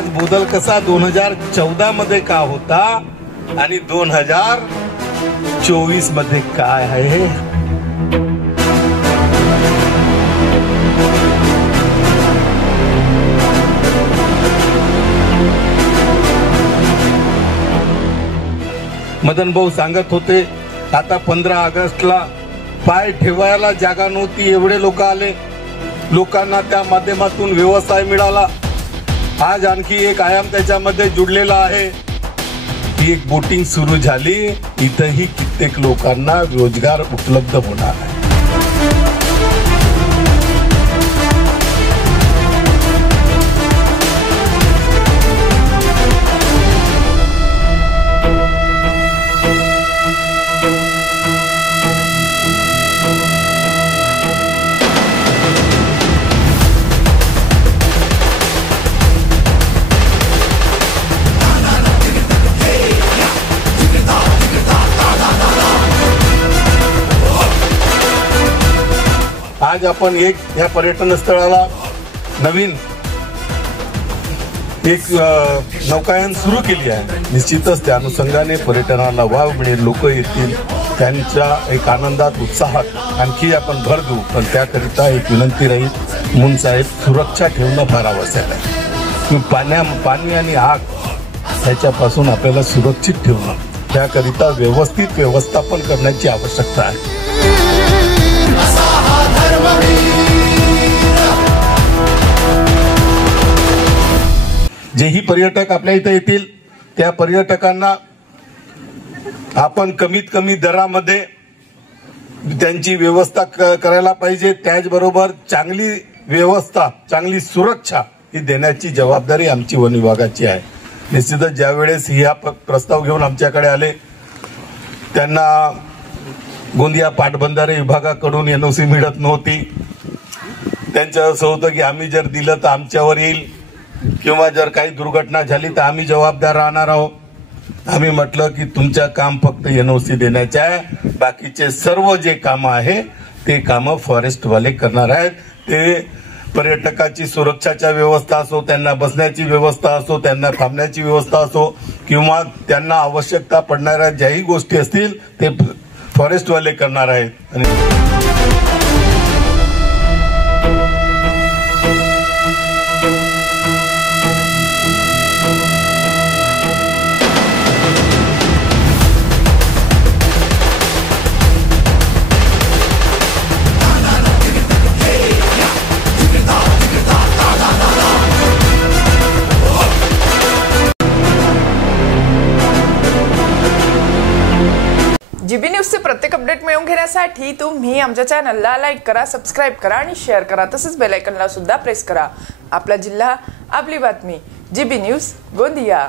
आज बदल कसा 2014 मध्ये का होता आणि 2024 मध्ये काय आहे? मदन भाऊ सांगत होते आता 15 ऑगस्टला पाय ठेवायला जागा नव्हती, एवढे लोक आले, लोकांना त्या माध्यमातून व्यवसाय मिळाला. आज आणखी एक आयाम त्याच्यामध्ये जुडलेला आहे. ही एक बोटिंग सुरू झाली, इथंही कित्येक लोकांना रोजगार उपलब्ध होणार आहे. आज आपण या पर्यटन स्थळाला नवीन एक नौकायन सुरू केली आहे. निश्चितच त्या अनुषंगाने पर्यटनाला वाव मिळेल, लोक येतील, त्यांच्या एक आनंदात उत्साहात आणखी आपण भर देऊ. पण त्याकरिता एक विनंती राहील, मुन साहेब, सुरक्षा ठेवणं फार आवश्यक आहे. पाणी आणि आग ह्याच्यापासून आपल्याला सुरक्षित ठेवणं, त्याकरिता व्यवस्थित व्यवस्थापन करण्याची आवश्यकता आहे. जेही पर्यटक आपल्या इथे येतील त्या पर्यटकांना आपण कमीत कमी दरामध्ये त्यांची व्यवस्था करायला पाहिजे. त्याचबरोबर चांगली व्यवस्था, चांगली सुरक्षा ही देण्याची जबाबदारी आमची वन विभागाची आहे. निश्चितच ज्या वेळेस हा प्रस्ताव घेऊन आमच्याकडे आले त्यांना गोंदिया पाटबंधारे विभागाकडून एनओसी मिळत नव्हती. त्यांचं असं होतं की आम्ही जर दिलं तर आमच्यावर येईल किंवा जर काही दुर्घटना झाली तर आम्ही जबाबदार राहणार आहोत. आम्ही म्हटलं की तुमचं काम फक्त एनओसी देण्याचे आहे, बाकीचे सर्व जे कामं आहे ते कामं फॉरेस्टवाले करणार आहेत. ते पर्यटकाची सुरक्षाच्या व्यवस्था असो, त्यांना बसण्याची व्यवस्था असो, त्यांना थांबण्याची व्यवस्था असो किंवा त्यांना आवश्यकता पडणाऱ्या ज्याही गोष्टी असतील ते फॉरेस्टवाले करणार आहेत. जीबी न्यूजचे प्रत्येक अपडेट मिळवून घेण्यासाठी तुम्ही आमच्या चॅनलला लाईक करा, सबस्क्राईब करा आणि शेअर करा. तसंच बेल आयकॉनला सुद्धा प्रेस करा. आपला जिल्हा, आपली बातमी. GB news, Gondia.